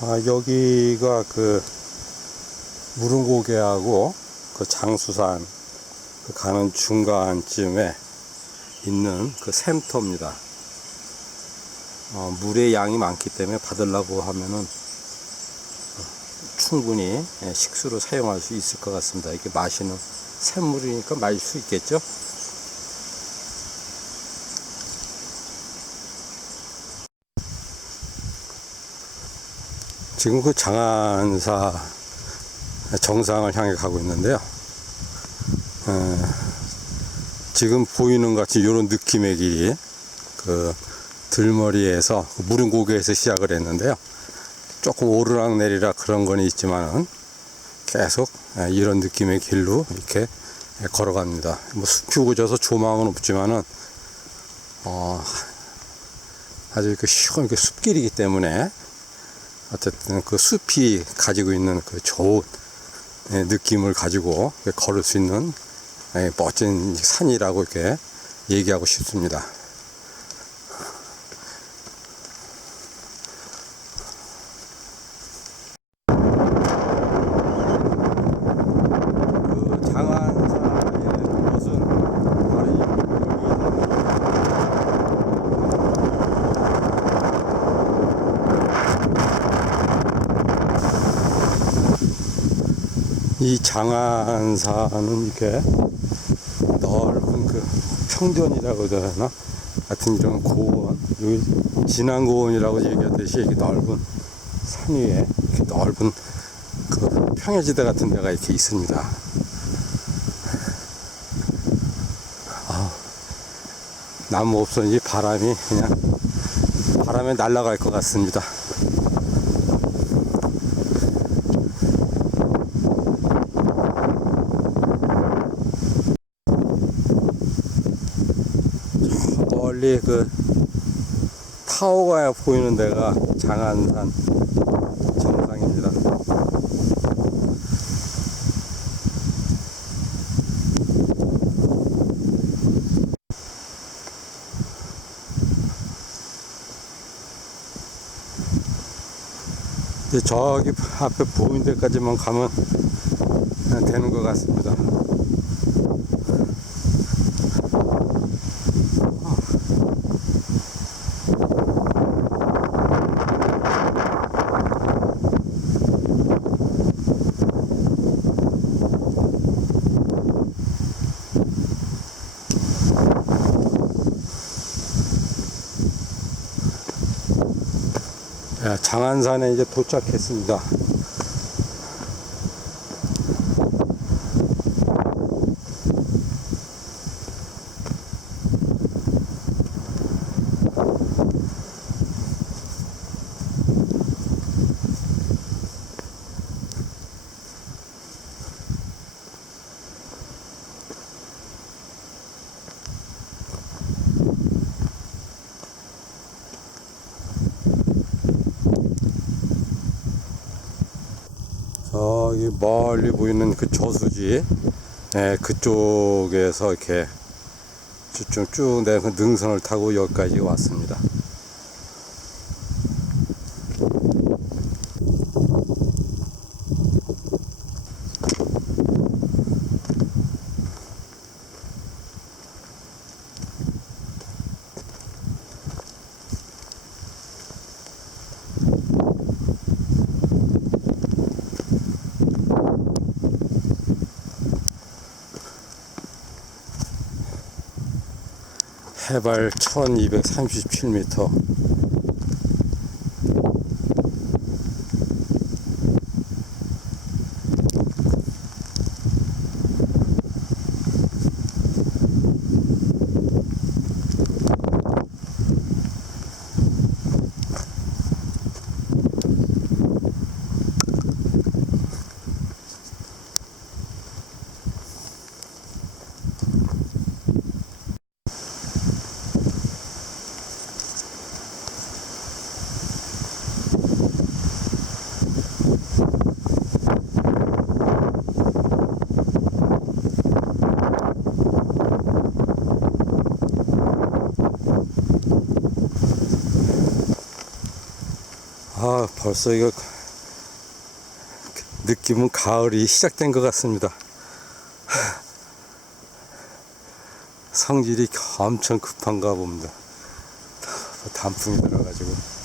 아, 여기가 그 무릉고개하고 그 장수산 그 가는 중간쯤에 있는 그 샘터입니다. 어, 물의 양이 많기 때문에 받으려고 하면은 어, 충분히 예, 식수로 사용할 수 있을 것 같습니다. 이게 마시는 샘물이니까 마실 수 있겠죠? 지금 그 장안사 정상을 향해 가고 있는데요. 에, 지금 보이는 것 같은 이런 느낌의 길이 그 들머리에서 무릉고개에서 시작을 했는데요. 조금 오르락 내리락 그런 건 있지만은 계속 에, 이런 느낌의 길로 이렇게 에, 걸어갑니다. 뭐 숲이 우거져서 조망은 없지만은 어, 아주 이렇게 시원하게 숲길이기 때문에 어쨌든 그 숲이 가지고 있는 그 좋은 예, 느낌을 가지고 걸을 수 있는 예, 멋진 산이라고 이렇게 얘기하고 싶습니다. 그 장안사의 그것은 바로 이 여기 이 장안사는 이렇게 넓은 그 평전이라고 되나? 같은 이런 고원, 여기 진안 고원이라고 얘기하듯이 이렇게 넓은 산 위에 이렇게 넓은 그 평야지대 같은 데가 이렇게 있습니다. 아, 나무 없어지 바람이 그냥 바람에 날아갈 것 같습니다. 멀리 그 타워가 보이는 데가 장안산 정상입니다. 이제 저기 앞에 보이는 데까지만 가면 되는 것 같습니다. 장안산에 이제 도착했습니다. 저기 멀리 보이는 그 저수지, 예, 그쪽에서 이렇게 쭉쭉 쭉 내그 능선을 타고 여기까지 왔습니다. 해발 1237m. 아, 벌써 이거 느낌은 가을이 시작된 것 같습니다. 성질이 엄청 급한가 봅니다. 단풍이 들어가지고.